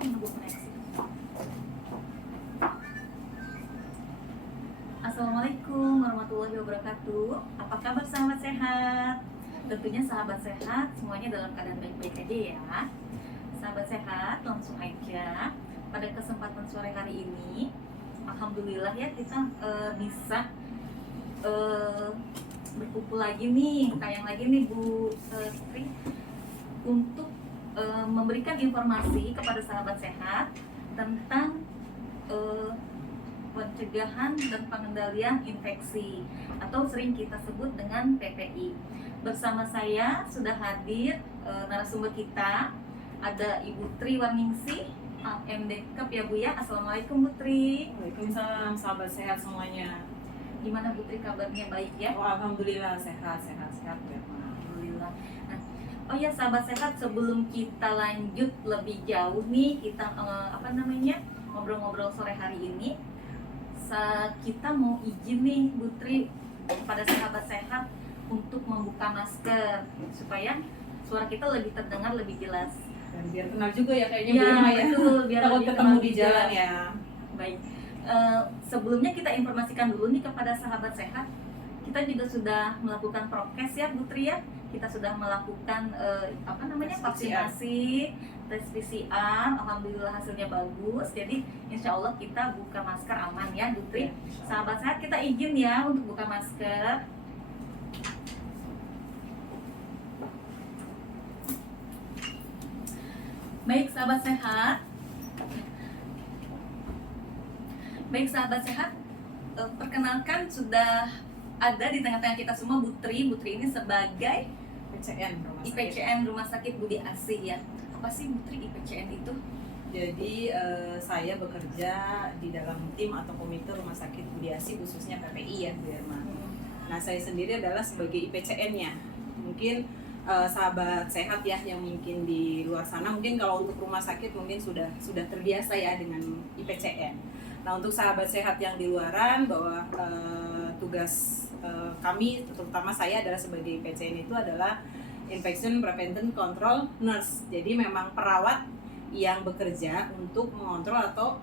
menunggu koneksi. Assalamualaikum warahmatullahi wabarakatuh. Apa kabar sahabat sehat? Tentunya sahabat sehat semuanya dalam keadaan baik-baik aja ya. Sahabat sehat, langsung aja pada kesempatan sore hari ini, alhamdulillah ya kita bisa berkumpul lagi nih, tayang lagi nih Bu Sri, untuk memberikan informasi kepada sahabat sehat tentang pencegahan dan pengendalian infeksi atau sering kita sebut dengan PPI. Bersama saya sudah hadir narasumber kita, ada Ibu Tri Warningsih, MD Kep ya Bu ya. Assalamualaikum Bu Tri. Waalaikumsalam sahabat sehat semuanya. Gimana Bu Tri, kabarnya baik ya? Oh, alhamdulillah sehat ya. Alhamdulillah. Nah, oh ya sahabat sehat, sebelum kita lanjut lebih jauh nih, kita ngobrol-ngobrol sore hari ini, kita mau izin nih Bu Tri pada sahabat sehat untuk membuka masker supaya suara kita lebih terdengar lebih jelas. Dan biar kenal juga ya kayaknya Ya, Bu ya. betul, biar takut lebih ketemu kenal di juga. jalan ya. Baik. Sebelumnya kita informasikan dulu nih kepada sahabat sehat, kita juga sudah melakukan prokes ya Bu Tri ya. Kita sudah melakukan Tes vaksinasi, tes PCR, alhamdulillah hasilnya bagus. Jadi insya Allah kita buka masker aman ya Bu Tri. Ya, insya Allah. Sahabat sehat, kita izin ya untuk buka masker. Baik sahabat sehat. Baik sahabat sehat, perkenalkan sudah ada di tengah-tengah kita semua Bu Tri. Bu Tri ini sebagai IPCN rumah sakit. IPCN Rumah Sakit Budi Asih ya. Apa sih Bu Tri IPCN itu? Jadi saya bekerja di dalam tim atau komite rumah sakit Budi Asih khususnya PPI ya Bu Irma. Nah saya sendiri adalah sebagai IPCN-nya. Mungkin sahabat sehat ya yang mungkin di luar sana, mungkin kalau untuk rumah sakit mungkin sudah terbiasa ya dengan IPCN. Nah untuk sahabat sehat yang di luaran, bahwa tugas kami, terutama saya adalah sebagai IPCN itu adalah Infection Prevention Control Nurse. Jadi memang perawat yang bekerja untuk mengontrol atau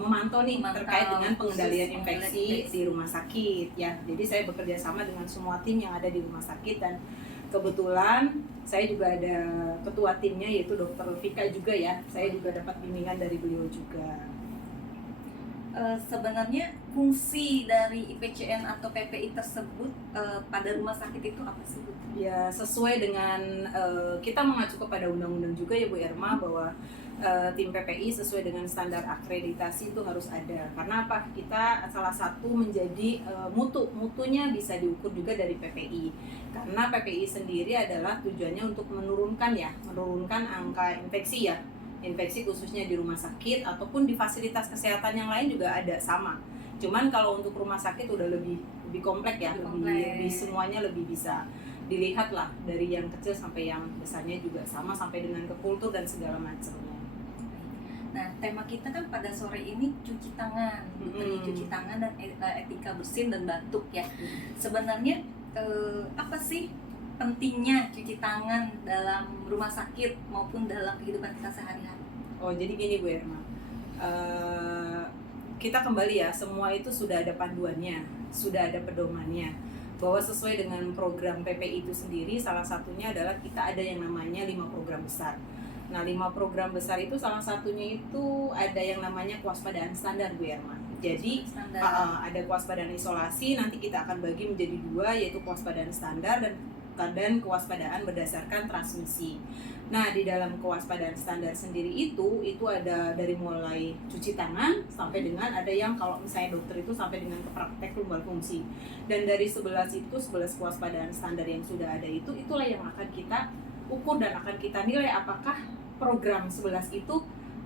memantau terkait dengan pengendalian infeksi di rumah sakit ya. Jadi saya bekerja sama dengan semua tim yang ada di rumah sakit, dan kebetulan saya juga ada ketua timnya yaitu Dr. Vika juga ya. Saya juga dapat bimbingan dari beliau juga. Sebenarnya fungsi dari IPCN atau PPI tersebut pada rumah sakit itu apa sih Bu? Ya sesuai dengan kita mengacu kepada undang-undang juga ya Bu Irma, bahwa tim PPI sesuai dengan standar akreditasi itu harus ada. Karena apa? Kita salah satu menjadi mutunya bisa diukur juga dari PPI. Karena PPI sendiri adalah tujuannya untuk menurunkan angka infeksi ya. Infeksi khususnya di rumah sakit ataupun di fasilitas kesehatan yang lain juga ada sama. Cuman kalau untuk rumah sakit udah lebih kompleks ya, lebih semuanya lebih bisa dilihat lah, dari yang kecil sampai yang besarnya juga sama, sampai dengan ke kultur dan segala macamnya. Nah, tema kita kan pada sore ini cuci tangan, cuci tangan dan etika bersin dan batuk ya. Sebenarnya apa sih pentingnya cuci tangan dalam rumah sakit maupun dalam kehidupan kita sehari-hari? Oh jadi gini Bu Irma, kita kembali ya, semua itu sudah ada panduannya, sudah ada pedomannya, bahwa sesuai dengan program PPI itu sendiri, salah satunya adalah kita ada yang namanya 5 program besar. Nah 5 program besar itu salah satunya itu ada yang namanya kewaspadaan standar Bu Irma. Jadi ada kewaspadaan isolasi, nanti kita akan bagi menjadi 2, yaitu kewaspadaan standar dan kewaspadaan berdasarkan transmisi. Nah, di dalam kewaspadaan standar sendiri itu ada dari mulai cuci tangan sampai dengan ada yang kalau misalnya dokter itu sampai dengan ke praktek lumbar fungsi. Dan dari 11 kewaspadaan standar yang sudah ada itulah yang akan kita ukur dan akan kita nilai apakah program 11 itu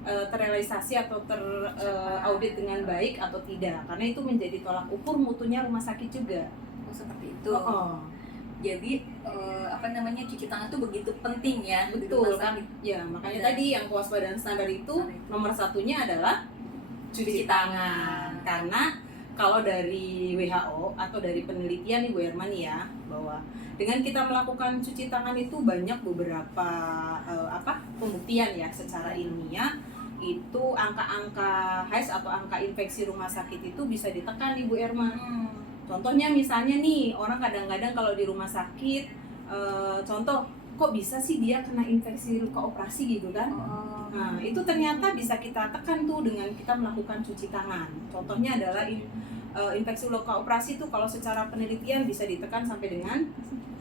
terrealisasi atau teraudit dengan baik atau tidak. Karena itu menjadi tolak ukur mutunya rumah sakit juga. Oh, seperti itu. Jadi cuci tangan itu begitu penting ya. Betul kan? Ya makanya tadi yang kewaspadaan standar itu nomor satunya adalah cuci tangan. Karena kalau dari WHO atau dari penelitian nih Bu Herman ya, bahwa dengan kita melakukan cuci tangan itu banyak beberapa pembuktian ya secara ilmiah itu angka-angka HES atau angka infeksi rumah sakit itu bisa ditekan nih Bu Erma. Contohnya misalnya nih, orang kadang-kadang kalau di rumah sakit, contoh, kok bisa sih dia kena infeksi luka operasi gitu kan? Nah, itu ternyata bisa kita tekan tuh dengan kita melakukan cuci tangan. Contohnya adalah infeksi luka operasi itu kalau secara penelitian bisa ditekan sampai dengan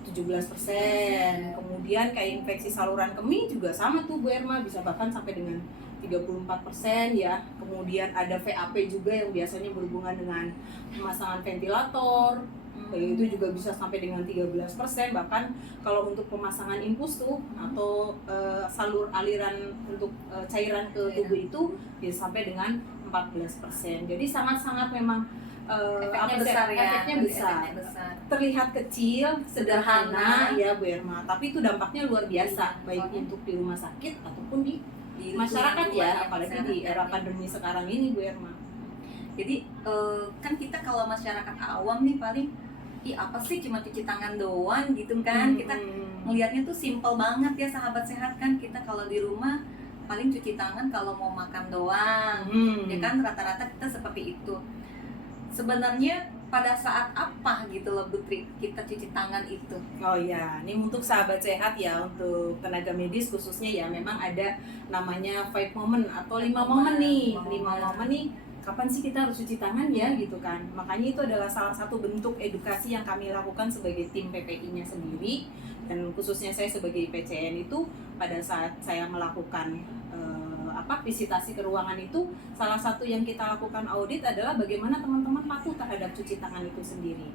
17%. Kemudian kayak infeksi saluran kemih juga sama tuh Bu Erma, bisa bahkan sampai dengan 34% ya. Kemudian ada VAP juga yang biasanya berhubungan dengan pemasangan ventilator, itu juga bisa sampai dengan 13%. Bahkan kalau untuk pemasangan infus tuh atau salur aliran untuk cairan ke tubuh itu bisa sampai dengan 14%. Jadi sangat-sangat memang efeknya besar ya. Efeknya besar. Terlihat kecil, sederhana ya Bu Erma, tapi itu dampaknya luar biasa, baik untuk di rumah sakit ataupun di masyarakat ya, apalagi di era pandemi sekarang ini Bu Erma. Jadi kan kita kalau masyarakat awam nih paling apa sih cuma cuci tangan doang gitu kan. Kita melihatnya tuh simple banget ya sahabat sehat kan. Kita kalau di rumah paling cuci tangan kalau mau makan doang. Ya kan rata-rata kita seperti itu. Sebenarnya pada saat apa gitu loh Putri kita cuci tangan itu? Oh ya, ini untuk sahabat sehat ya, untuk tenaga medis khususnya ya, memang ada namanya 5 moment atau 5 momen nih. 5 momen nih, kapan sih kita harus cuci tangan ya gitu kan. Makanya itu adalah salah satu bentuk edukasi yang kami lakukan sebagai tim PPI-nya sendiri, dan khususnya saya sebagai PCN itu pada saat saya melakukan visitasi ke ruangan itu, salah satu yang kita lakukan audit adalah bagaimana teman-teman patuh terhadap cuci tangan itu sendiri.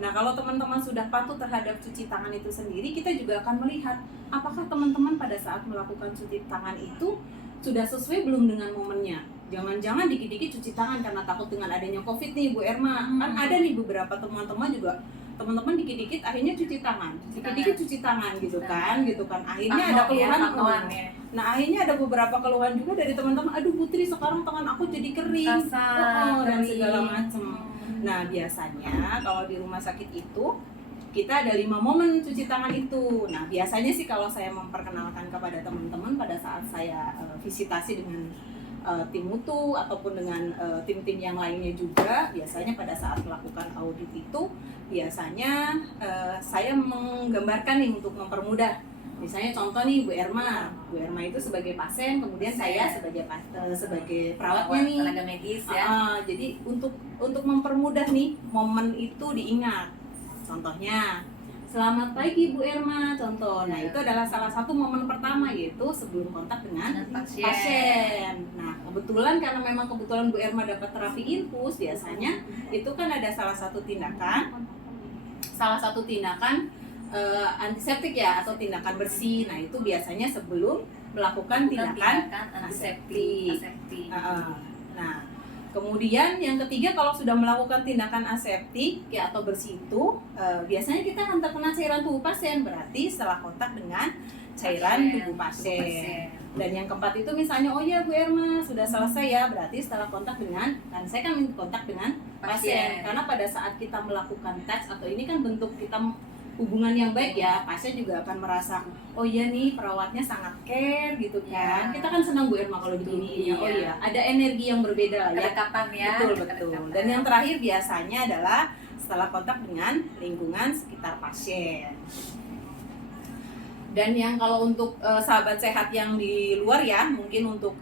Nah, kalau teman-teman sudah patuh terhadap cuci tangan itu sendiri, kita juga akan melihat apakah teman-teman pada saat melakukan cuci tangan itu sudah sesuai belum dengan momennya. Jangan-jangan dikit-dikit cuci tangan karena takut dengan adanya COVID nih Bu Erma. Kan ada nih beberapa teman-teman juga, teman-teman dikit-dikit akhirnya cuci tangan, dikit-dikit cuci tangan gitu kan. Akhirnya ada keluhan ya. Nah, akhirnya ada beberapa keluhan juga dari teman-teman, aduh Putri sekarang tangan aku jadi kering, dan segala macam. Nah, biasanya kalau di rumah sakit itu kita ada 5 momen cuci tangan itu. Nah, biasanya sih kalau saya memperkenalkan kepada teman-teman pada saat saya visitasi dengan tim mutu ataupun dengan tim-tim yang lainnya juga, biasanya pada saat melakukan audit itu biasanya saya menggambarkan nih untuk mempermudah. Misalnya contoh nih Bu Erma itu sebagai pasien, kemudian saya sebagai perawatnya nih, tenaga medis ya. Jadi untuk mempermudah nih momen itu diingat. Contohnya, selamat pagi Bu Erma, contoh. Nah, itu adalah salah satu momen pertama, yaitu sebelum kontak dengan pasien. Nah, kebetulan karena memang kebetulan Bu Erma dapat terapi infus, biasanya itu kan ada salah satu tindakan antiseptik ya, atau tindakan bersih. Nah, itu biasanya sebelum melakukan tindakan antiseptik. Nah, kemudian yang ketiga, kalau sudah melakukan tindakan aseptik ya atau bersih itu, biasanya kita akan terkena cairan tubuh pasien, berarti setelah kontak dengan cairan tubuh pasien. Dan yang keempat itu misalnya, oh ya Bu Erma sudah selesai ya, berarti setelah kontak dengan, dan saya kan kontak dengan pasien. Karena pada saat kita melakukan touch atau ini kan bentuk kita hubungan yang baik ya, pasien juga akan merasa, oh iya nih perawatnya sangat care gitu kan. Kita kan senang Bu Erma kalau begini, oh iya ada energi yang berbeda ya. Kedekatan ya. Betul. Dan yang terakhir biasanya adalah setelah kontak dengan lingkungan sekitar pasien. Dan yang kalau untuk sahabat sehat yang di luar ya, mungkin untuk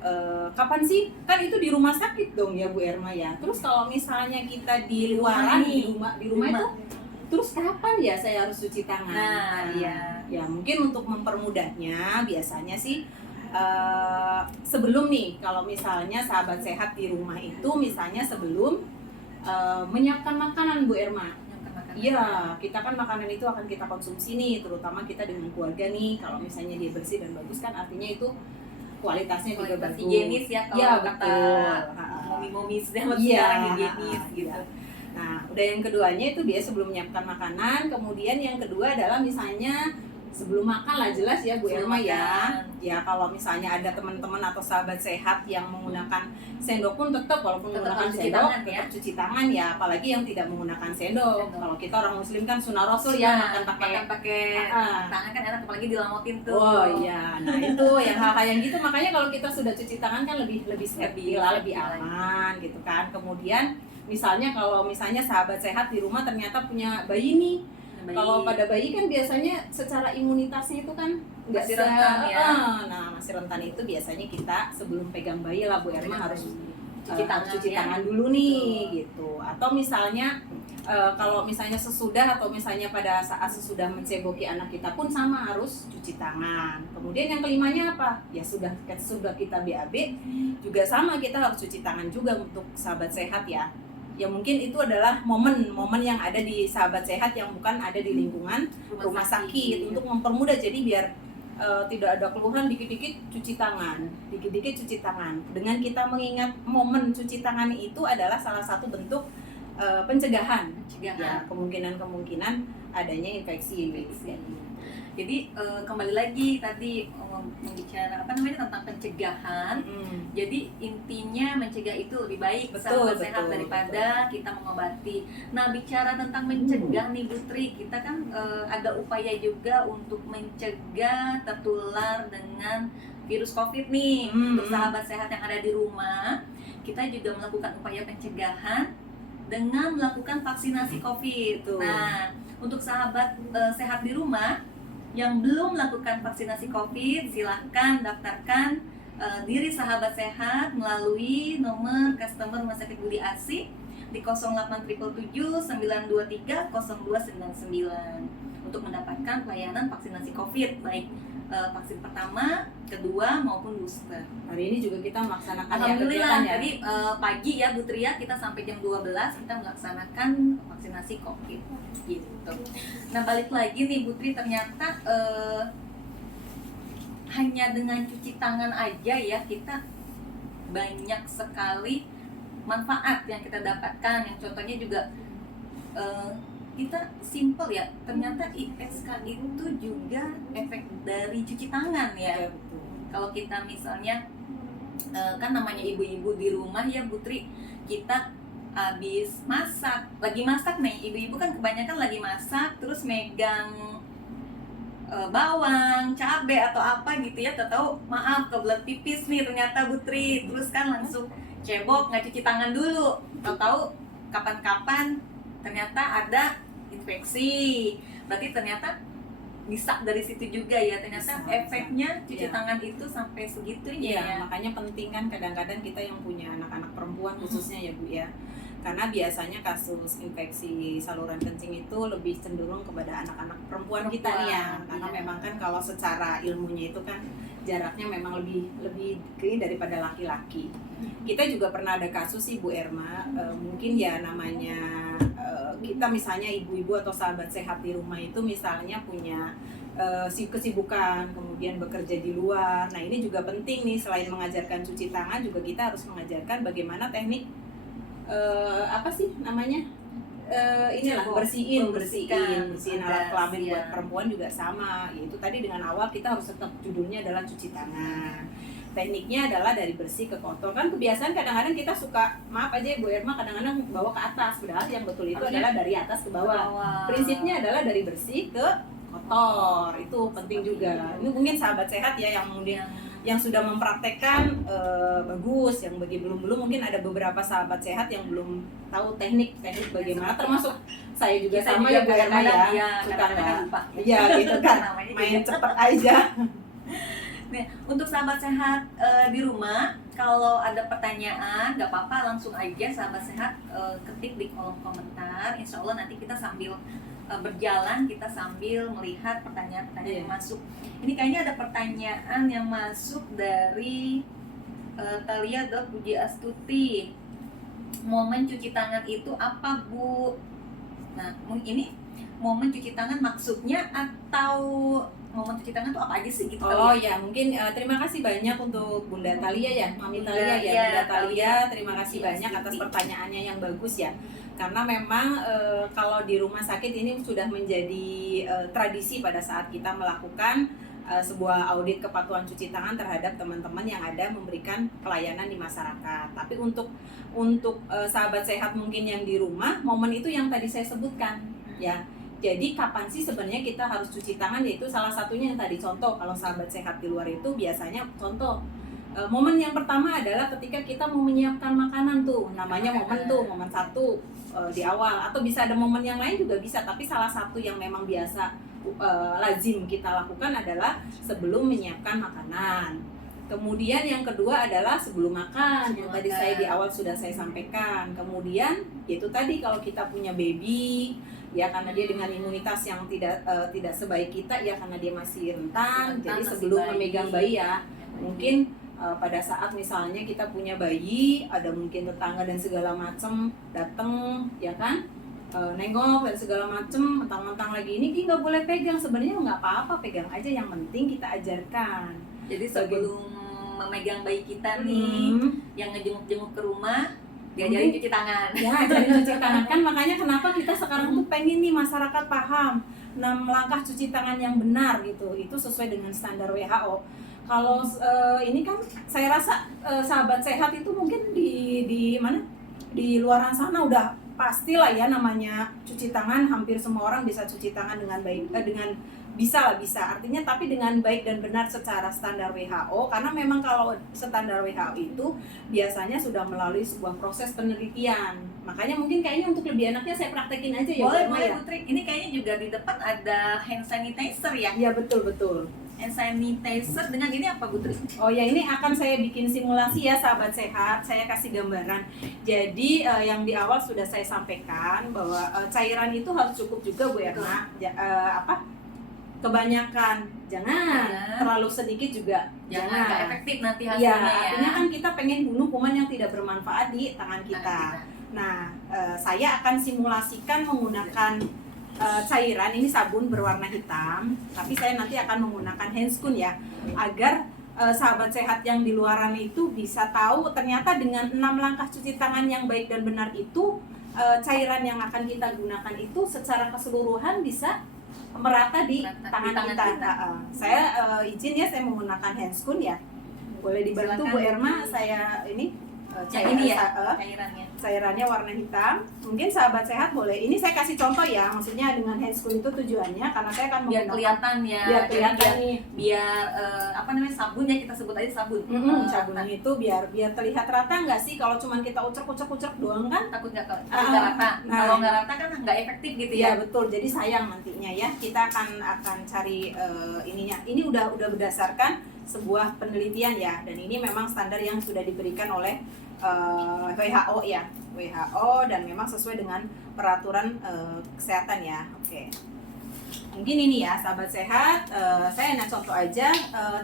kapan sih? Kan itu di rumah sakit dong ya Bu Erma ya. Terus kalau misalnya kita di luaran, di rumah itu, terus kapan ya saya harus cuci tangan? Nah, ya mungkin untuk mempermudahnya biasanya sih sebelum nih, kalau misalnya sahabat sehat di rumah itu misalnya sebelum menyiapkan makanan Bu Erma. Iya, kita kan makanan itu akan kita konsumsi nih, terutama kita dengan keluarga nih. Kalau misalnya dia bersih dan bagus kan artinya itu kualitasnya juga bagus. Higienis ya kalau kata momi-momi sekarang higienis gitu. Nah, udah yang keduanya itu biasa sebelum menyiapkan makanan. Kemudian yang kedua adalah misalnya sebelum makan lah jelas ya Bu Sebelum Erma ya. makan. Ya kalau misalnya ada teman-teman atau sahabat sehat yang menggunakan sendok pun tetap, walaupun Tetap menggunakan harus cuci sendok tangan, ya. tetap cuci tangan ya, apalagi yang tidak menggunakan sendok. Sendok. Kalau kita orang muslim kan sunnah rasul ya, makan pakai tangan kan enak, apalagi dilamotin tuh. oh iya, nah itu yang hal-hal yang gitu, makanya kalau kita sudah cuci tangan kan lebih steril, lebih aman gitu kan. Kemudian misalnya kalau misalnya sahabat sehat di rumah ternyata punya bayi nih, kalau pada bayi kan biasanya secara imunitasnya itu kan nggak Masih rentan ya. nah masih rentan itu biasanya kita sebelum pegang bayi lah Bu Erma harus cuci ya. tangan dulu nih gitu. Atau misalnya kalau misalnya sesudah atau misalnya pada saat sesudah menceboki anak kita pun sama harus cuci tangan. Kemudian yang kelimanya apa? Ya sudah kita BAB juga sama, kita harus cuci tangan juga untuk sahabat sehat ya. Ya mungkin itu adalah momen yang ada di sahabat sehat yang bukan ada di lingkungan rumah sakit untuk mempermudah, jadi biar tidak ada keluhan dikit-dikit cuci tangan. Dengan kita mengingat momen cuci tangan itu adalah salah satu bentuk pencegahan. Ya, kemungkinan adanya infeksi. Jadi kembali lagi tadi membicara tentang pencegahan. Jadi intinya mencegah itu lebih baik, sahabat sehat, daripada kita mengobati. Nah, bicara tentang mencegah nih Bu Tri, kita kan ada upaya juga untuk mencegah tertular dengan virus COVID nih. Untuk sahabat sehat yang ada di rumah, kita juga melakukan upaya pencegahan dengan melakukan vaksinasi COVID. Nah, untuk sahabat sehat di rumah yang belum melakukan vaksinasi COVID, silahkan daftarkan diri sahabat sehat melalui nomor customer Rumah Sakit Budi Asih di 0877 923 0299 untuk mendapatkan pelayanan vaksinasi COVID, baik vaksin pertama, kedua maupun booster. Hari ini juga kita melaksanakan Alhamdulillah, ya, tadi pagi ya Bu Tri ya, kita sampai jam 12 kita melaksanakan vaksinasi COVID gitu. Nah, balik lagi nih Bu Tri, ternyata hanya dengan cuci tangan aja ya kita banyak sekali manfaat yang kita dapatkan. Yang contohnya juga kita simple ya, ternyata ISK itu juga efek dari cuci tangan ya. Kalau kita misalnya kan namanya ibu-ibu di rumah ya Bu Tri, kita habis masak, lagi masak nih, ibu-ibu kan kebanyakan lagi masak terus megang bawang, cabe atau apa gitu ya, tahu maaf kebelet pipis nih ternyata Bu Tri, terus kan langsung cebok, nggak cuci tangan dulu, tahu kapan-kapan ternyata ada infeksi. Berarti ternyata bisa dari situ juga ya, ternyata efeknya cuci tangan itu sampai segitunya ya. Makanya penting kan kadang-kadang kita yang punya anak-anak perempuan khususnya ya Bu ya, karena biasanya kasus infeksi saluran kencing itu lebih cenderung kepada anak-anak perempuan kita nih ya, karena memang kan kalau secara ilmunya itu kan jaraknya memang lebih kecil daripada laki-laki. Kita juga pernah ada kasus sih Bu Erma, mungkin ya namanya kita misalnya ibu-ibu atau sahabat sehat di rumah itu misalnya punya kesibukan, kemudian bekerja di luar. Nah ini juga penting nih, selain mengajarkan cuci tangan juga kita harus mengajarkan bagaimana teknik apa sih namanya inilah bersihin alat kelamin buat perempuan juga sama. Itu tadi dengan awal kita harus tetap judulnya adalah cuci tangan. Tekniknya adalah dari bersih ke kotor. Kan kebiasaan kadang-kadang kita suka, maaf aja Bu Erma, kadang-kadang bawa ke atas, padahal yang betul itu adalah dari atas ke bawah. Prinsipnya adalah dari bersih ke kotor. Itu penting juga. Ini mungkin sahabat sehat ya yang sudah mempraktekkan bagus, yang bagi belum mungkin ada beberapa sahabat sehat yang belum tahu teknik bagaimana, termasuk saya juga kita sama juga ya Bu Erma ya, suka nggak iya gitu kan main cepet aja. Nah, untuk sahabat sehat di rumah, kalau ada pertanyaan nggak apa-apa, langsung aja sahabat sehat ketik di kolom komentar. Insya Allah nanti kita sambil berjalan, kita sambil melihat pertanyaan-pertanyaan yang masuk. Ini kayaknya ada pertanyaan yang masuk dari Talia Puji Astuti. Momen cuci tangan itu apa Bu? Nah, ini momen cuci tangan maksudnya atau momen cuci tangan itu apa aja sih gitu? Oh ya, mungkin terima kasih banyak untuk Bunda Talia ya, Mami Talia ya, Bunda Talia, terima kasih banyak atas pertanyaannya yang bagus ya. karena memang kalau di rumah sakit ini sudah menjadi tradisi pada saat kita melakukan sebuah audit kepatuhan cuci tangan terhadap teman-teman yang ada memberikan pelayanan di masyarakat. Tapi untuk sahabat sehat mungkin yang di rumah, momen itu yang tadi saya sebutkan ya. Jadi kapan sih sebenarnya kita harus cuci tangan, yaitu salah satunya yang tadi contoh, kalau sahabat sehat di luar itu biasanya contoh momen yang pertama adalah ketika kita mau menyiapkan makanan tuh, namanya momen satu di awal, atau bisa ada momen yang lain juga bisa, tapi salah satu yang memang biasa lazim kita lakukan adalah sebelum menyiapkan makanan. Kemudian yang kedua adalah sebelum makan, yang tadi saya di awal sudah saya sampaikan. Kemudian yaitu tadi kalau kita punya baby ya, karena dia dengan imunitas yang tidak sebaik kita ya, karena dia masih rentan, jadi sebelum memegang bayi ya, mungkin pada saat misalnya kita punya bayi, ada mungkin tetangga dan segala macam datang ya kan, nengok dan segala macem, mentang-mentang lagi ini dia nggak boleh pegang. Sebenarnya nggak apa-apa, pegang aja, yang penting kita ajarkan. Jadi sebelum memegang bayi kita nih, yang ngejenguk-jenguk ke rumah, diajarin cuci tangan. Ya, ajarin cuci tangan kan, makanya kenapa kita sekarang tuh pengen nih masyarakat paham 6 langkah cuci tangan yang benar gitu, itu sesuai dengan standar WHO. Kalau ini kan saya rasa sahabat sehat itu mungkin di mana, di luaran sana udah pastilah ya, namanya cuci tangan, hampir semua orang bisa cuci tangan dengan baik, bisa artinya, tapi dengan baik dan benar secara standar WHO, karena memang kalau standar WHO itu biasanya sudah melalui sebuah proses penelitian. Makanya mungkin kayaknya untuk lebih enaknya saya praktekin aja ya. Boleh Putri, ini kayaknya juga di depan ada hand sanitizer ya? Iya betul. Hand sanitizer dengan ini apa Putri? Oh ya, ini akan saya bikin simulasi ya sahabat sehat, saya kasih gambaran. Jadi yang di awal sudah saya sampaikan bahwa cairan itu harus cukup juga Bu Erna. Kebanyakan jangan, terlalu sedikit juga jangan, nggak efektif nanti ya. hasilnya Artinya kan kita pengen bunuh kuman yang tidak bermanfaat di tangan kita. Nah, saya akan simulasikan menggunakan cairan, ini sabun berwarna hitam, tapi saya nanti akan menggunakan handscoon ya, agar sahabat sehat yang di luaran itu bisa tahu ternyata dengan 6 langkah cuci tangan yang baik dan benar itu, cairan yang akan kita gunakan itu secara keseluruhan bisa merata di tangan kita. Saya izin ya, saya menggunakan handscoon ya. Boleh dibantu Bu Erma, saya ini cairannya warna hitam. Mungkin sahabat sehat boleh. Ini saya kasih contoh ya, maksudnya dengan handscoon itu tujuannya karena saya akan biar kelihatan ya. Biar sabunnya, kita sebut aja sabun. Sabunnya itu biar terlihat rata nggak sih? Kalau cuma kita ucek doang kan takut nggak rata. Kalau nggak rata kan nggak efektif gitu ya. Ya betul. Jadi sayang nantinya ya. Kita akan cari ininya. Ini udah berdasarkan sebuah penelitian ya, dan ini memang standar yang sudah diberikan oleh WHO ya, WHO, dan memang sesuai dengan peraturan kesehatan ya. Oke. Mungkin ini ya sahabat sehat, saya contoh aja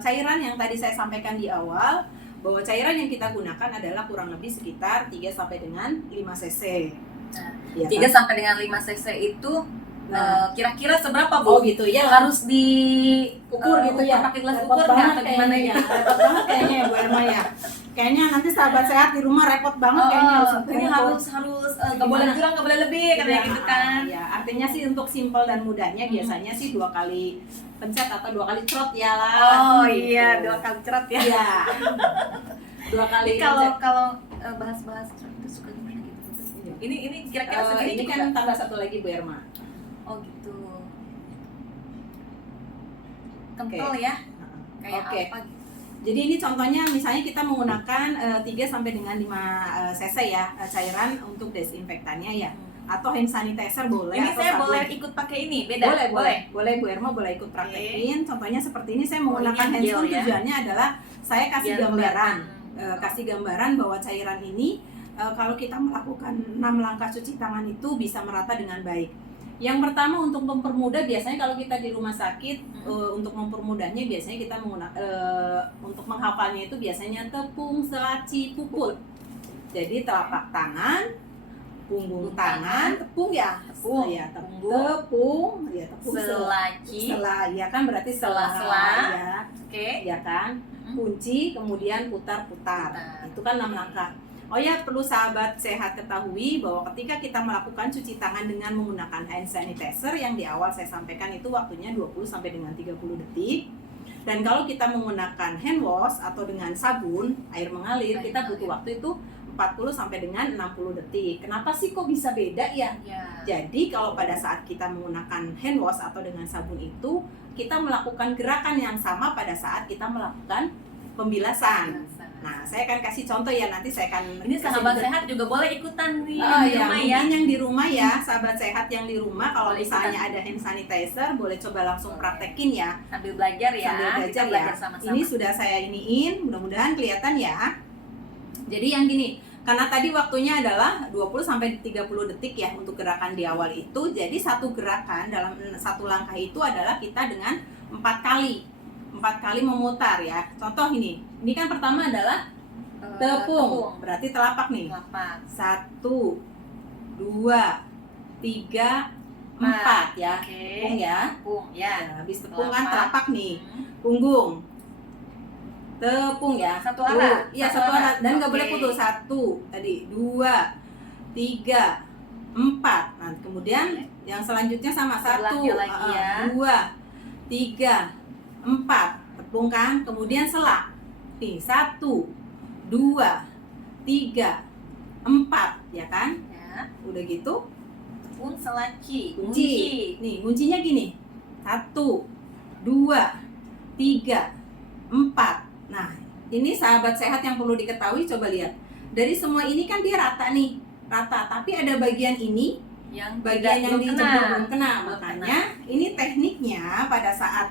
cairan yang tadi saya sampaikan di awal, bahwa cairan yang kita gunakan adalah kurang lebih sekitar 3 sampai dengan 5 cc. Nah, ya, 3 sampai dengan 5 cc itu kira-kira seberapa Bu? Oh gitu ya. Harus diukur gitu ya. Pakai gelas ukur nggak atau gimana ya? Repot banget kayaknya ya Bu Erma ya. Kayaknya nanti sahabat sehat di rumah repot banget kayaknya ini harus nggak boleh kurang, nggak boleh lebih katanya gitu kan. Ya, artinya sih untuk simpel dan mudahnya biasanya sih 2 kali pencet atau 2 kali cerot ya lah. Oh gitu. iya, 2 kali cerot ya. Iya. 2 kali. Kalau bahas cerot itu suka gimana gitu? Ini kira-kira segini ini kan tambah satu lagi Bu Erma. Oh gitu. Kental ya? Kayak apa gitu? Jadi ini contohnya misalnya kita menggunakan 3 sampai dengan 5 cc ya cairan untuk desinfektannya ya. Atau hand sanitizer boleh. Ini atau saya sabun. boleh ikut pakai ini, beda? Boleh Bu Erma boleh ikut praktekin. Contohnya seperti ini, saya menggunakan handscoon ya. Tujuannya adalah saya kasih gambaran bahwa cairan ini kalau kita melakukan 6 langkah cuci tangan itu bisa merata dengan baik. Yang pertama untuk mempermudah, biasanya kalau kita di rumah sakit untuk mempermudahnya biasanya kita menggunakan untuk menghafalnya itu biasanya tepung, selaci, puput. Jadi telapak tangan, punggung tangan, tepung, tepung, selaci, ya kan, berarti sela-sela ya, oke, ya kan, kunci, kemudian putar-putar. Itu kan 6 langkah. Oh ya, perlu sahabat sehat ketahui bahwa ketika kita melakukan cuci tangan dengan menggunakan hand sanitizer yang di awal saya sampaikan itu waktunya 20 sampai dengan 30 detik. Dan kalau kita menggunakan hand wash atau dengan sabun, air mengalir, kita butuh waktu itu 40 sampai dengan 60 detik. Kenapa sih kok bisa beda ya? Jadi kalau pada saat kita menggunakan hand wash atau dengan sabun itu, kita melakukan gerakan yang sama pada saat kita melakukan pembilasan. Nah, saya akan kasih contoh ya, nanti saya akan Ini sahabat sehat juga boleh ikutan nih oh, di ya, rumah ya. mungkin yang di rumah ya, sahabat sehat yang di rumah kalau Boleh misalnya ada hand sanitizer, boleh coba langsung praktekin ya. Sambil belajar ya. Sambil belajar Kita ya. belajar sama-sama. Ini sudah saya iniin, mudah-mudahan kelihatan ya. Jadi yang gini, karena tadi waktunya adalah 20 sampai 30 detik ya untuk gerakan di awal itu. Jadi satu gerakan dalam satu langkah itu adalah kita dengan 4 kali memutar ya. Contoh ini kan pertama adalah tepung. Berarti telapak nih. Telapak. 1 2 3 4 ya. Tepung ya. Tepung ya. Nah, habis tepung kan Telapak. telapak nih. Punggung. Tepung ya. Satu arah. Iya, satu arah dan nggak boleh putus. 1 tadi, 2 3 4. Nah, kemudian yang selanjutnya sama 1 Sebelahnya lagi ya. 2 3 4. Tepung kan, kemudian selak. Nih, 1 2 3 4 ya kan? Ya. Udah gitu Tepung selaci. kunci. Nih, kuncinya gini. 1 2 3 4. Nah, ini sahabat sehat yang perlu diketahui, coba lihat. Dari semua ini kan dia rata nih. Rata, tapi ada bagian ini Yang bagian yang belum belum kena. Belum Makanya ini tekniknya pada saat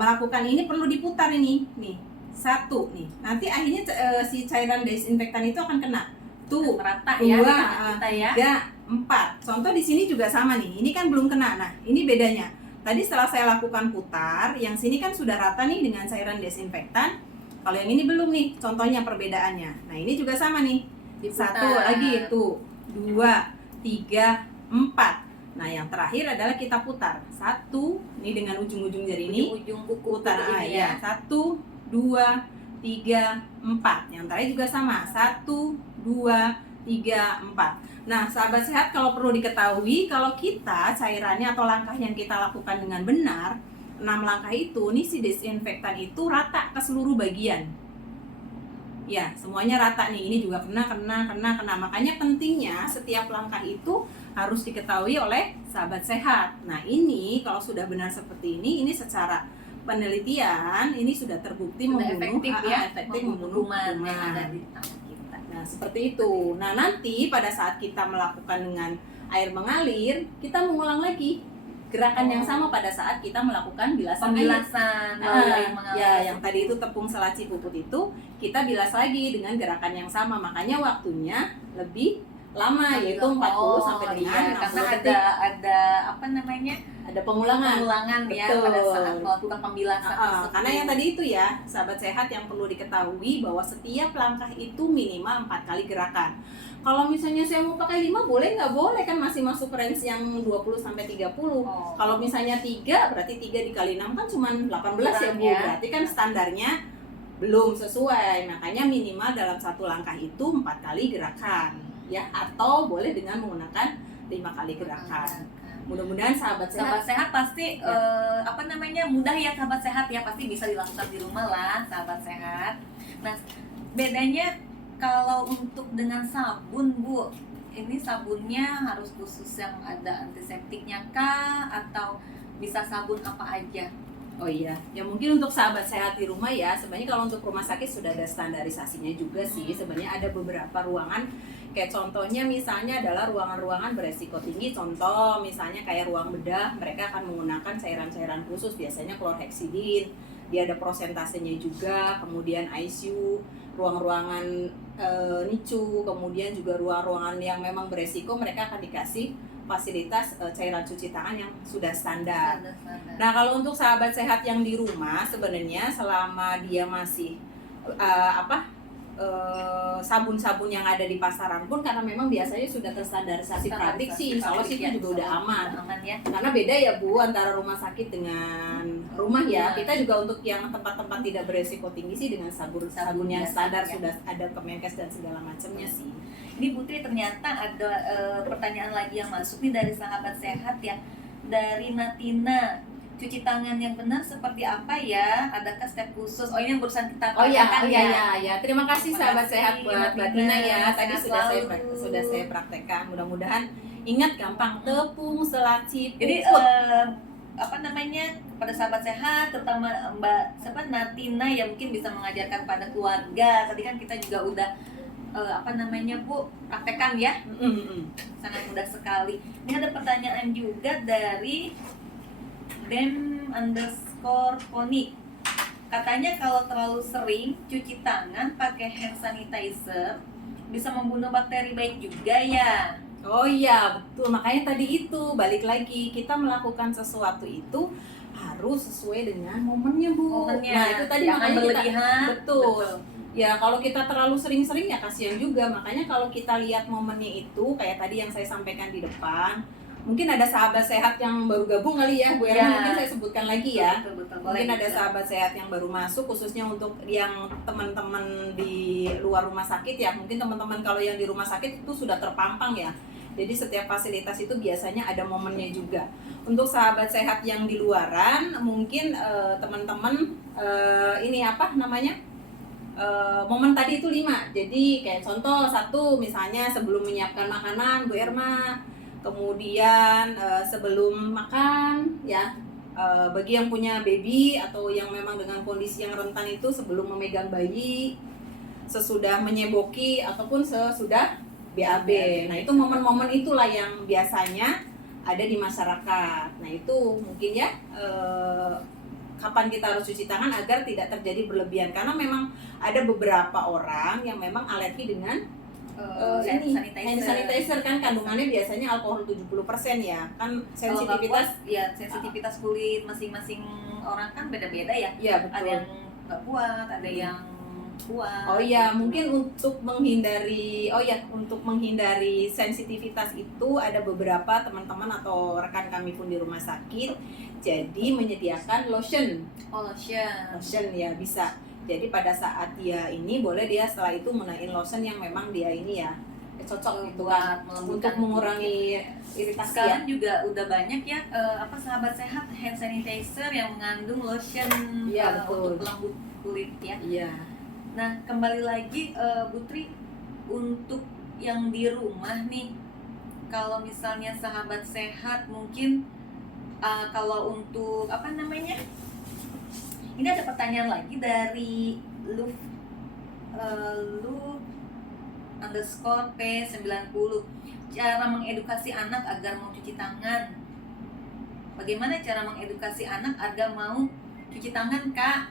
melakukan ini perlu diputar ini. Nih, 1 nih. Nanti akhirnya si cairan desinfektan itu akan kena. Tuh, merata ya di 2 tangan kita ya. 3 4. Contoh di sini juga sama nih. Ini kan belum kena. Nah, ini bedanya. Tadi setelah saya lakukan putar, yang sini kan sudah rata nih dengan cairan desinfektan. Kalau yang ini belum nih, contohnya perbedaannya. Nah, ini juga sama nih. Diputar. 1 lagi itu, 2 3 4. Nah, yang terakhir adalah kita putar. 1, ini dengan ujung-ujung jari ini. Ujung kuku Putar ini ya. 1 2 3 4. Yang terakhir juga sama. 1 2 3 4. Nah, sahabat sehat, kalau perlu diketahui, kalau kita cairannya atau langkah yang kita lakukan dengan benar, 6 langkah itu, nih si desinfektan itu rata ke seluruh bagian. Ya, semuanya rata nih. Ini juga kena. Makanya pentingnya setiap langkah itu harus diketahui oleh sahabat sehat. Nah, ini kalau sudah benar seperti ini secara penelitian ini sudah terbukti Sudah membunuh efektif membunuh kuman yang kuman. ada di tangan kita. Nah, seperti itu. Nah, nanti pada saat kita melakukan dengan air mengalir, kita mengulang lagi gerakan yang sama pada saat kita melakukan bilasan air. Pembilasan melalui air mengalir. Ya, yang tadi itu tepung selaci puput itu kita bilas lagi dengan gerakan yang sama. Makanya waktunya lebih lama, yaitu 40 sampai dengan 60 karena detik. ada apa namanya? Ada pengulangan ya Betul. pada saat melakukan pembilasan tersebut. Karena yang tadi itu ya, sahabat sehat, yang perlu diketahui bahwa setiap langkah itu minimal 4 kali gerakan. Kalau misalnya saya mau pakai 5 boleh nggak boleh, kan masih masuk range yang 20 sampai 30. Kalau misalnya 3 berarti 3 dikali 6 kan cuma 18 ya Bu. Ya. Berarti kan standarnya belum sesuai. Makanya minimal dalam satu langkah itu 4 kali gerakan ya, atau boleh dengan menggunakan 5 kali gerakan. Mudah-mudahan sahabat sehat pasti apa namanya, mudah ya sahabat sehat ya, pasti bisa dilakukan di rumah lah sahabat sehat. Nah, bedanya kalau untuk dengan sabun Bu, ini sabunnya harus khusus yang ada antiseptiknya kah, atau bisa sabun apa aja? Oh iya, ya mungkin untuk sahabat sehat di rumah ya, sebenarnya kalau untuk rumah sakit sudah ada standarisasinya juga sih. Sebenarnya ada beberapa ruangan, kayak contohnya misalnya adalah ruangan-ruangan beresiko tinggi. Contoh misalnya kayak ruang bedah, mereka akan menggunakan cairan-cairan khusus, biasanya chlorhexidine. Dia ada prosentasenya juga. Kemudian ICU, ruang-ruangan NICU, kemudian juga ruang-ruangan yang memang beresiko, mereka akan dikasih fasilitas cairan cuci tangan yang sudah standar. Nah, kalau untuk sahabat sehat yang di rumah, sebenarnya selama dia masih sabun-sabun yang ada di pasaran pun karena memang biasanya sudah terstandarisasi pabrik sih, insya Allah sih itu juga udah aman. Ya. Karena beda ya Bu antara rumah sakit dengan rumah ya. Kita juga untuk yang tempat-tempat tidak beresiko tinggi sih dengan sabun yang standar ya. Sudah ada Kemenkes dan segala macamnya sih. Ini Putri ternyata ada pertanyaan lagi yang masuk nih dari sahabat sehat ya, dari Natina. Cuci tangan yang benar seperti apa ya? Adakah step khusus? Oh ini yang barusan kita katakan ya. Terima kasih sahabat sehat buat Mbak Tina ya. Tadi sudah saya praktekkan. Mudah-mudahan ingat gampang tepung selacip. Jadi apa namanya, pada sahabat sehat terutama Mbak Natina yang mungkin bisa mengajarkan pada keluarga. Tadi kan kita juga udah apa namanya Bu, praktekkan ya. Sangat mudah sekali. Ini ada pertanyaan juga dari dem_pony. Katanya kalau terlalu sering cuci tangan pakai hand sanitizer bisa membunuh bakteri baik juga ya. Oh iya betul, makanya tadi itu balik lagi kita melakukan sesuatu itu harus sesuai dengan momennya Bu. Momennya. Nah itu tadi Jangan makanya berlebihan. Betul. Ya kalau kita terlalu sering-sering ya kasihan juga. Makanya kalau kita lihat momennya itu kayak tadi yang saya sampaikan di depan, mungkin ada sahabat sehat yang baru gabung kali ya Bu Erma, mungkin saya sebutkan lagi ya. Betul. Mungkin ada sahabat sehat yang baru masuk, khususnya untuk yang teman-teman di luar rumah sakit ya. Mungkin teman-teman kalau yang di rumah sakit itu sudah terpampang ya. Jadi setiap fasilitas itu biasanya ada momennya juga. Untuk sahabat sehat yang di luaran, mungkin teman-teman ini apa namanya? Momen tadi itu 5. Jadi kayak contoh satu misalnya sebelum menyiapkan makanan Bu Erma, kemudian sebelum makan ya, bagi yang punya baby atau yang memang dengan kondisi yang rentan itu sebelum memegang bayi, sesudah menyeboki ataupun sesudah BAB. Nah itu momen-momen itulah yang biasanya ada di masyarakat. Nah itu mungkin ya kapan kita harus cuci tangan agar tidak terjadi berlebihan, karena memang ada beberapa orang yang memang alergi dengan hand sanitizer kan kandungannya biasanya alkohol 70% ya. Kan sensitivitas kulit masing-masing orang kan beda-beda ya. Iya betul. Ada yang nggak kuat, ada yang kuat. Oh iya, mungkin untuk menghindari sensitivitas itu ada beberapa teman-teman atau rekan kami pun di rumah sakit jadi menyediakan lotion. Lotion ya bisa. Jadi pada saat dia ini boleh dia setelah itu gunain lotion yang memang dia ini ya cocok gitu kan untuk mengurangi iritasi. Sekarang juga udah banyak ya sahabat sehat hand sanitizer yang mengandung lotion untuk pelembut kulit ya. Iya. Nah kembali lagi Putri, untuk yang di rumah nih, kalau misalnya sahabat sehat mungkin kalau untuk apa namanya, ini ada pertanyaan lagi dari lu _P90. Cara mengedukasi anak agar mau cuci tangan. Bagaimana cara mengedukasi anak agar mau cuci tangan, Kak?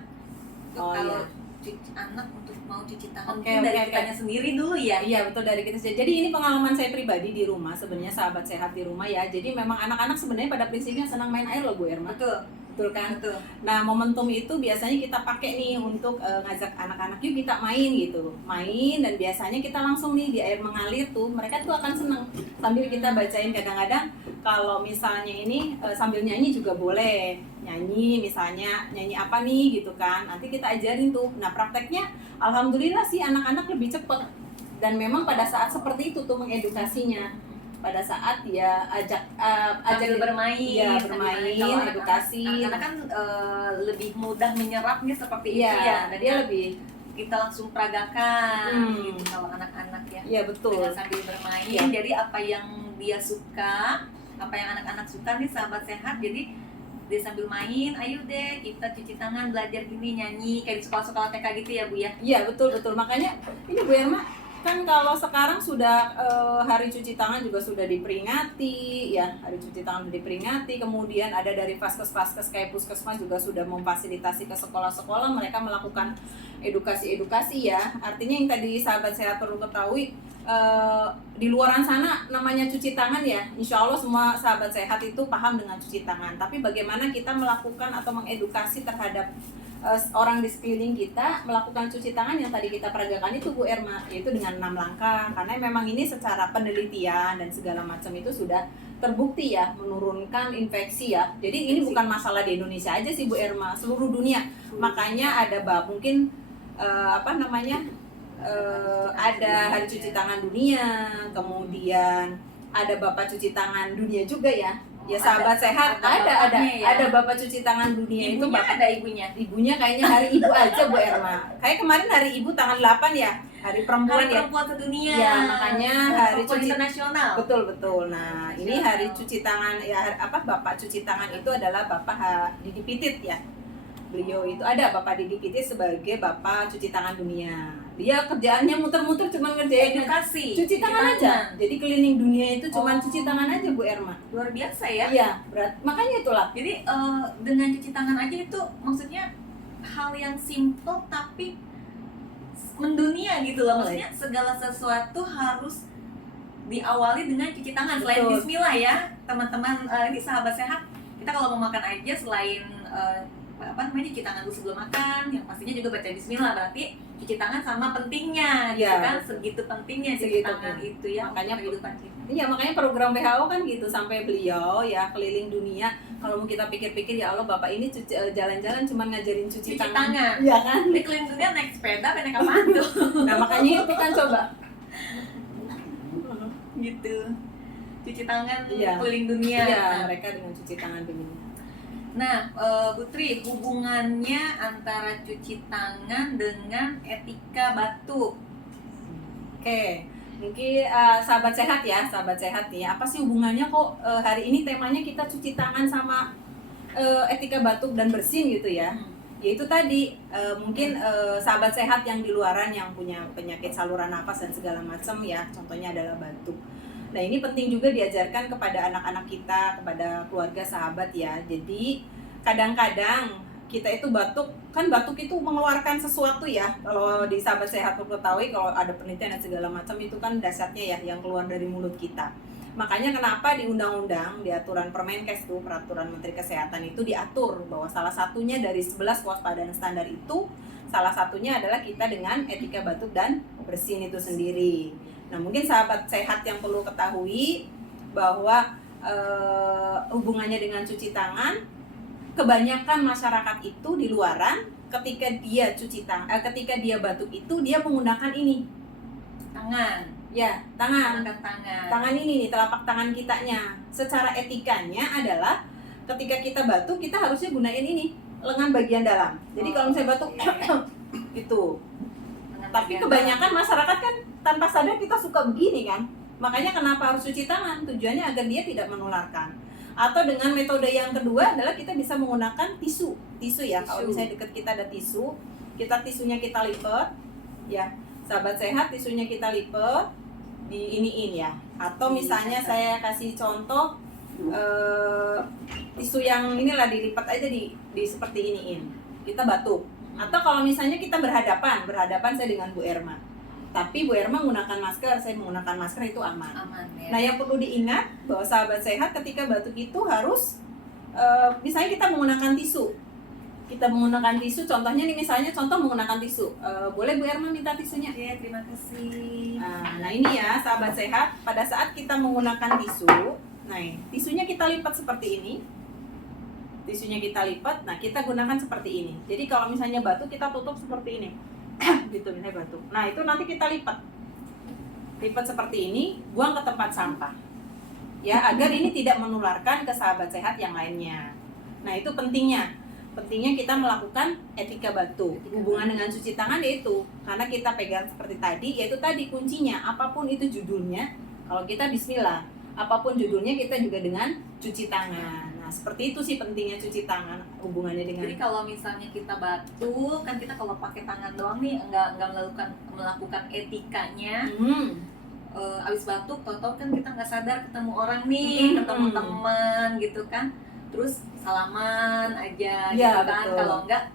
Kalau anak untuk mau cuci tangan dari kitanya sendiri dulu ya. Iya betul, dari kita. Jadi ini pengalaman saya pribadi di rumah, sebenarnya sahabat sehat di rumah ya. Jadi memang anak-anak sebenarnya pada prinsipnya senang main air loh Bu Erma. Betul kan? Betul. Nah momentum itu biasanya kita pakai nih untuk ngajak anak-anak yuk kita main gitu. Main dan biasanya kita langsung nih di air mengalir tuh, mereka tuh akan seneng. Sambil kita bacain, kadang-kadang kalau misalnya ini sambil nyanyi juga boleh. Nyanyi misalnya, nyanyi apa nih gitu kan. Nanti kita ajarin tuh. Nah prakteknya alhamdulillah sih anak-anak lebih cepet. Dan memang pada saat seperti itu tuh mengedukasinya. Pada saat dia ajak bermain, edukasi. Anak-anak kan lebih mudah menyerapnya seperti itu ya. Dan dia lebih kita langsung peragakan gitu kalau anak-anak ya. Iya betul. Dengan sambil bermain. Jadi apa yang dia suka, apa yang anak-anak suka nih sahabat sehat. Jadi dia sambil main, ayo deh kita cuci tangan, belajar gini, nyanyi kayak di sekolah-sekolah TK gitu ya Bu ya. Iya betul. Makanya ini Bu Erma, kan kalau sekarang sudah hari cuci tangan juga sudah diperingati ya, hari cuci tangan sudah diperingati, kemudian ada dari vaskes kayak puskesmas juga sudah memfasilitasi ke sekolah-sekolah mereka melakukan edukasi ya. Artinya yang tadi sahabat sehat perlu ketahui, di luaran sana namanya cuci tangan ya, insya Allah semua sahabat sehat itu paham dengan cuci tangan, tapi bagaimana kita melakukan atau mengedukasi terhadap orang di sekeliling kita melakukan cuci tangan yang tadi kita peragakan itu Bu Erma, yaitu dengan 6 langkah, karena memang ini secara penelitian dan segala macam itu sudah terbukti ya menurunkan infeksi ya. Jadi ini bukan masalah di Indonesia aja sih Bu Erma, seluruh dunia. Makanya ada mungkin ada hari cuci tangan dunia, kemudian ada Bapak cuci tangan dunia juga ya. Ya sahabat sehat ada Bapak cuci tangan dunia. Ibunya itu Bapak, ada ibunya kayaknya hari ibu aja Bu Erma. Kayak kemarin hari ibu tanggal 8 ya, hari perempuan ya. Perempuan sedunia. Ya, makanya hari cuci internasional. Betul. Nah, ini hari cuci tangan ya, Bapak cuci tangan itu adalah Bapak Didi Pitit ya. Beliau itu ada Bapak Didi Pitit sebagai Bapak cuci tangan dunia. Dia kerjaannya muter-muter cuma ngerjain edukasi cuci tangan aja. Jadi keliling dunia itu cuma cuci tangan aja Bu Erma. Luar biasa ya. Iya, makanya itulah. Jadi dengan cuci tangan aja itu maksudnya hal yang simple tapi mendunia gitu loh. Maksudnya segala sesuatu harus diawali dengan cuci tangan. Selain bismillah ya, teman-teman, ini sahabat sehat. Kita kalau mau makan aja selain cuci tangan dulu sebelum makan, yang pastinya juga baca bismillah, berarti cuci tangan sama pentingnya gitu kan, segitu pentingnya cuci tangan itu ya, makanya kehidupan kita. Iya, makanya program WHO kan gitu, sampai beliau ya keliling dunia. Kalau mau kita pikir-pikir, ya Allah, Bapak ini jalan-jalan cuma ngajarin cuci tangan. Iya kan? Di keliling dunia naik sepeda, naik apaan tuh? Nah, makanya itu kan coba gitu. Cuci tangan keliling dunia. Iya, mereka dengan cuci tangan dunia. Nah, Putri, hubungannya antara cuci tangan dengan etika batuk. Oke, mungkin sahabat sehat nih, apa sih hubungannya kok hari ini temanya kita cuci tangan sama etika batuk dan bersin gitu ya? Yaitu tadi mungkin sahabat sehat yang di luaran yang punya penyakit saluran nafas dan segala macam ya, contohnya adalah batuk. Nah, ini penting juga diajarkan kepada anak-anak kita, kepada keluarga sahabat ya. Jadi kadang-kadang kita itu batuk itu mengeluarkan sesuatu ya. Kalau di sahabat sehat ketahui kalau ada penelitian dan segala macam itu kan dasarnya ya yang keluar dari mulut kita. Makanya kenapa di undang-undang, di aturan Permenkes tuh, peraturan Menteri Kesehatan itu diatur bahwa salah satunya dari 11 kewaspadaan standar itu, salah satunya adalah kita dengan etika batuk dan bersin itu sendiri. Nah, mungkin sahabat sehat yang perlu ketahui bahwa hubungannya dengan cuci tangan, kebanyakan masyarakat itu di luaran ketika dia ketika dia batuk itu dia menggunakan ini tangan. Ya, tangan ini nih, telapak tangan kitanya. Secara etikanya adalah ketika kita batuk kita harusnya gunain ini lengan bagian dalam. Jadi kalau misalnya batuk gitu. Tapi kebanyakan masyarakat kan tanpa sadar kita suka begini kan. Makanya kenapa harus cuci tangan? Tujuannya agar dia tidak menularkan. Atau dengan metode yang kedua adalah kita bisa menggunakan tisu ya. Kalau misalnya dekat kita ada tisu, tisunya kita lipat ya. Sahabat sehat, tisunya kita lipat di iniin ya. Atau misalnya saya kasih contoh tisu yang inilah dilipat aja di seperti iniin. Kita batuk. Atau kalau misalnya kita berhadapan saya dengan Bu Erma. Tapi Bu Erma menggunakan masker, saya menggunakan masker, itu aman ya. Nah, yang perlu diingat bahwa sahabat sehat ketika batuk itu harus misalnya kita menggunakan tisu. Contohnya nih, misalnya contoh menggunakan tisu. Boleh Bu Erma minta tisunya? Oke, terima kasih. Nah, ini ya sahabat sehat, pada saat kita menggunakan tisu, nah tisunya kita lipat seperti ini. Nah kita gunakan seperti ini. Jadi kalau misalnya batuk kita tutup seperti ini. Gitu, misalnya batuk. Nah, itu nanti kita lipat seperti ini, buang ke tempat sampah. Ya, agar ini tidak menularkan ke sahabat sehat yang lainnya. Nah, itu pentingnya kita melakukan etika batuk. Hubungan dengan cuci tangan yaitu karena kita pegang seperti tadi, yaitu tadi kuncinya, apapun itu judulnya, kalau kita bismillah, apapun judulnya kita juga dengan cuci tangan. Nah, seperti itu sih pentingnya cuci tangan, hubungannya dengan. Jadi kalau misalnya kita batuk, kan kita kalau pakai tangan doang nih enggak melakukan etikanya. Abis batuk, tau-tau kan kita nggak sadar ketemu orang nih, ketemu teman gitu kan, terus salaman aja gitu kan. Kalau enggak,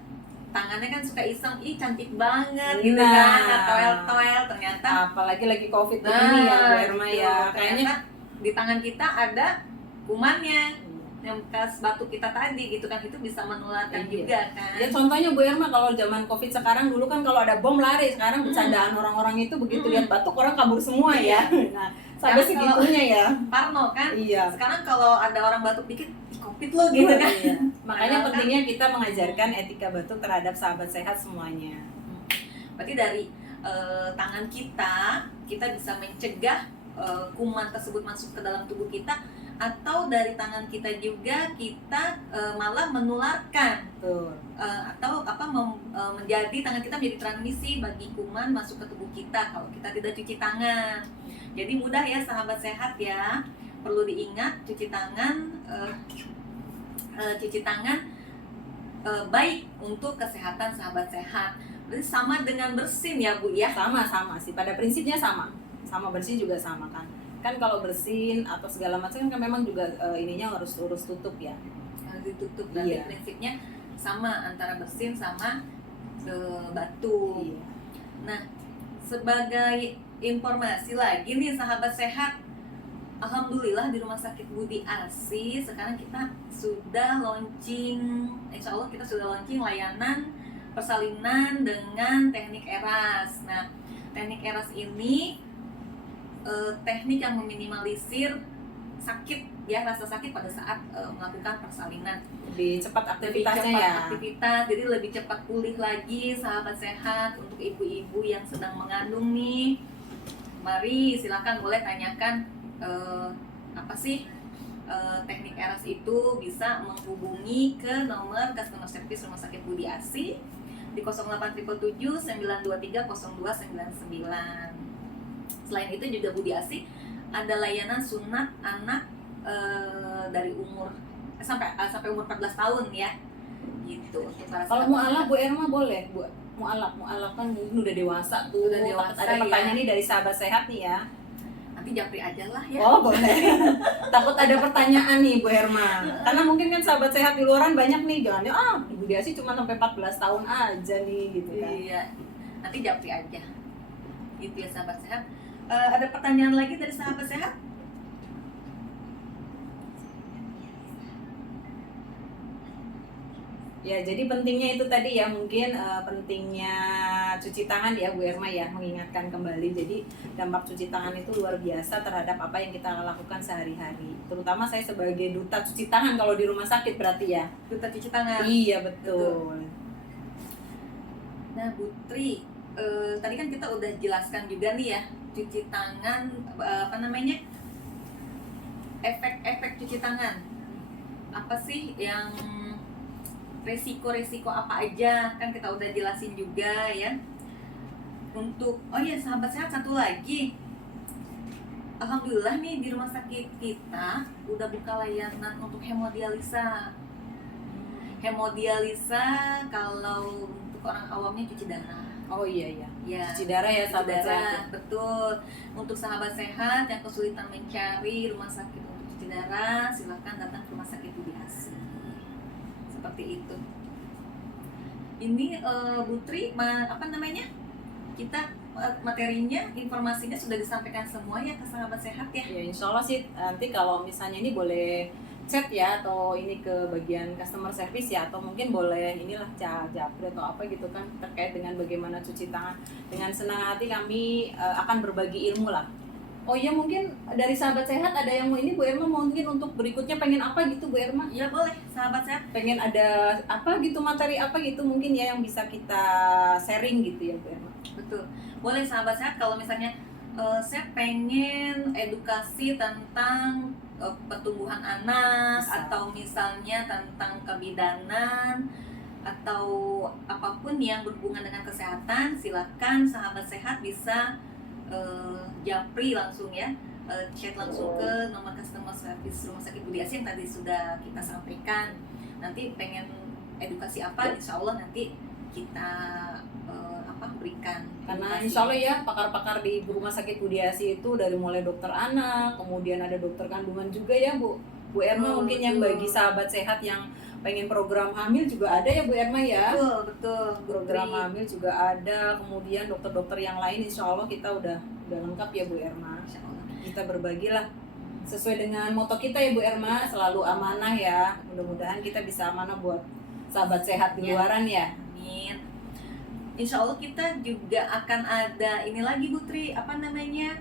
tangannya kan suka iseng, ih cantik banget gitu kan, toel-toel, ternyata apalagi lagi COVID begini ya Bu Erma ya, kayaknya di tangan kita ada kumannya. yang bekas batuk kita tadi gitu kan, itu bisa menularkan Iya. juga kan. Ya contohnya Bu Irma, kalau zaman Covid sekarang, dulu kan kalau ada bom lari, sekarang bercandaan orang-orang itu begitu lihat batuk orang kabur semua ya. Nah, sampai Sekarang kalau- segitunya ya. Parno kan. Iya. Sekarang kalau ada orang batuk dikit, ih Covid lo gitu kan. Iya. Makanya Padahal pentingnya kita mengajarkan etika batuk terhadap sahabat sehat semuanya. Berarti dari tangan kita bisa mencegah kuman tersebut masuk ke dalam tubuh kita, atau dari tangan kita juga kita malah menularkan Tuh. atau menjadi tangan kita menjadi transmisi bagi kuman masuk ke tubuh kita kalau kita tidak cuci tangan. Jadi mudah ya sahabat sehat ya, perlu diingat cuci tangan baik untuk kesehatan sahabat sehat. Berarti sama dengan bersin ya Bu ya. Sama sih, pada prinsipnya sama bersin juga sama kan. Kan kalau bersin atau segala macam kan memang juga ininya harus tutup ya. Harus ditutup. Berarti Iya. prinsipnya sama antara bersin sama batuk. Iya. Nah, sebagai informasi lagi nih sahabat sehat, alhamdulillah di Rumah Sakit Budi Asi sekarang kita sudah launching, insya Allah kita sudah launching layanan persalinan dengan teknik ERAS. Nah, teknik ERAS ini teknik yang meminimalisir sakit ya, rasa sakit pada saat melakukan persalinan. Lebih cepat Lebih aktivitasnya cepat ya. aktivitas, jadi lebih cepat pulih lagi sahabat sehat. Untuk ibu-ibu yang sedang mengandung nih, mari silakan boleh tanyakan apa sih teknik ERAS itu. Bisa menghubungi ke nomor customer service Rumah Sakit Budi Asi di 0877 923 0299. Selain itu juga Budi Asi ada layanan sunat anak dari umur sampai umur 14 tahun ya. Gitu. Kalau mualaf Bu Irma boleh, Bu. Mualaf kan mungkin udah dewasa tuh. Udah dewasa, Ada pertanyaan ya. nih dari sahabat sehat nih ya. Nanti japri aja lah ya. Oh boleh. Takut ada pertanyaan nih Bu Irma. Karena mungkin kan sahabat sehat di luaran banyak nih, jangan Ibu Diasi cuma sampai 14 tahun aja nih gitu kan. Iya. Nanti japri aja. Gitu ya sahabat sehat. Ada pertanyaan lagi dari sahabat sehat? Ya, jadi pentingnya itu tadi ya, mungkin pentingnya cuci tangan ya Bu Irma ya, mengingatkan kembali. Jadi dampak cuci tangan itu luar biasa terhadap apa yang kita lakukan sehari-hari. Terutama saya sebagai duta cuci tangan kalau di rumah sakit berarti ya. Duta cuci tangan. Iya, betul. Nah, Bu Tri, tadi kan kita udah jelaskan juga nih ya, cuci tangan efek-efek cuci tangan. Apa sih yang resiko-resiko apa aja, kan kita udah jelasin juga ya. Untuk sahabat sehat, satu lagi, alhamdulillah nih di rumah sakit kita udah buka layanan untuk hemodialisa. Hemodialisa kalau untuk orang awamnya cuci darah. Oh iya. Ya, Cuci darah ya sahabat sehat. betul. Untuk sahabat sehat yang kesulitan mencari rumah sakit untuk cuci darah, silakan datang ke Rumah Sakit Budi Asi. Seperti itu. Ini Bu Tri, kita materinya, informasinya sudah disampaikan semua ya ke sahabat sehat ya. Ya insya Allah sih, nanti kalau misalnya ini boleh chat ya, atau ini ke bagian customer service ya, atau mungkin boleh inilah japri atau apa gitu kan, terkait dengan bagaimana cuci tangan. Dengan senang hati kami akan berbagi ilmu lah. Oh iya, mungkin dari sahabat sehat ada yang mau ini Bu Irma, mungkin untuk berikutnya pengen apa gitu Bu Irma? Ya boleh sahabat sehat. Pengen ada apa gitu, materi apa gitu mungkin ya yang bisa kita sharing gitu ya Bu Irma. Betul. Boleh sahabat sehat, kalau misalnya saya pengen edukasi tentang pertumbuhan anak, Bisa. atau misalnya tentang kebidanan, atau apapun yang berhubungan dengan kesehatan, silakan sahabat sehat bisa japri langsung ya, chat langsung ke nomor customer service Rumah Sakit Budi Asi yang tadi sudah kita sampaikan. Nanti pengen edukasi apa, insya Allah nanti kita berikan. Karena edukasi. insya Allah ya, pakar-pakar di Rumah Sakit Budi Asi itu dari mulai dokter anak, kemudian ada dokter kandungan juga ya Bu Irma. Mungkin yang bagi sahabat sehat yang pengen program hamil juga ada ya Bu Irma ya. Betul. Program hamil juga ada, kemudian dokter-dokter yang lain insya Allah kita udah lengkap ya Bu Irma. Insya Allah. Kita berbagilah sesuai dengan moto kita ya Bu Erma, selalu amanah ya. Mudah-mudahan kita bisa amanah buat sahabat sehat di Ya. luaran ya. Amin. Insya Allah kita juga akan ada ini lagi Bu Tri, apa namanya,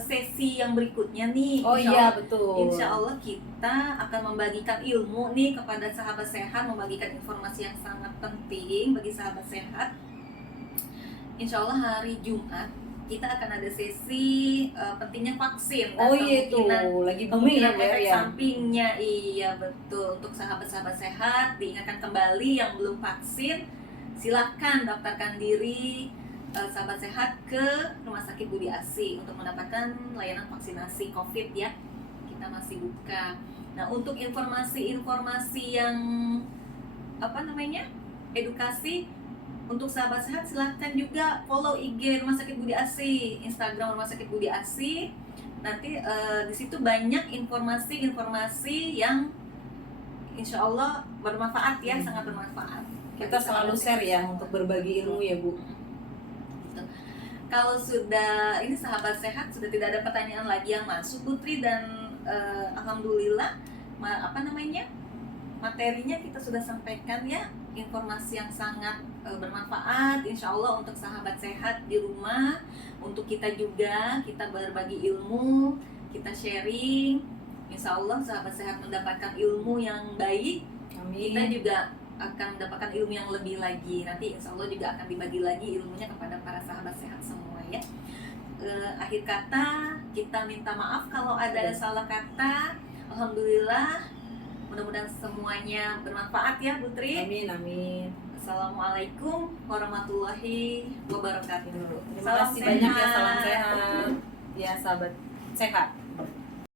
sesi yang berikutnya nih. Oh Insya iya Allah- betul. Insya Allah kita akan membagikan ilmu nih kepada sahabat sehat, membagikan informasi yang sangat penting bagi sahabat sehat. Insya Allah hari Jumat kita akan ada sesi pentingnya vaksin dan Oh iya itu kemungkinan lagi booming ya Bu efek ya. sampingnya. Iya betul, untuk sahabat-sahabat sehat diingatkan kembali yang belum vaksin silakan daftarkan diri sahabat sehat ke Rumah Sakit Budi Asi untuk mendapatkan layanan vaksinasi COVID ya. Kita masih buka. Nah, untuk informasi-informasi yang apa namanya, edukasi untuk sahabat sehat, silahkan juga follow IG Rumah Sakit Budi Asi, Instagram Rumah Sakit Budi Asi. Nanti di situ banyak informasi-informasi yang insya Allah bermanfaat ya, sangat bermanfaat. Kita selalu share ya untuk berbagi ilmu ya Bu. Gitu. Kalau sudah ini sahabat sehat sudah tidak ada pertanyaan lagi yang masuk Putri, dan alhamdulillah apa namanya, materinya kita sudah sampaikan ya, informasi yang sangat bermanfaat insya Allah untuk sahabat sehat di rumah, untuk kita juga, kita berbagi ilmu, kita sharing, insya Allah sahabat sehat mendapatkan ilmu yang baik, kita Amin. juga akan mendapatkan ilmu yang lebih lagi. Nanti insya Allah juga akan dibagi lagi ilmunya kepada para sahabat sehat semua ya. Akhir kata kita minta maaf kalau ada salah kata. Alhamdulillah, mudah-mudahan semuanya bermanfaat ya Putri. Amin amin. Assalamualaikum warahmatullahi wabarakatuh. Terima kasih banyak ya, salam sehat. Ya sahabat sehat.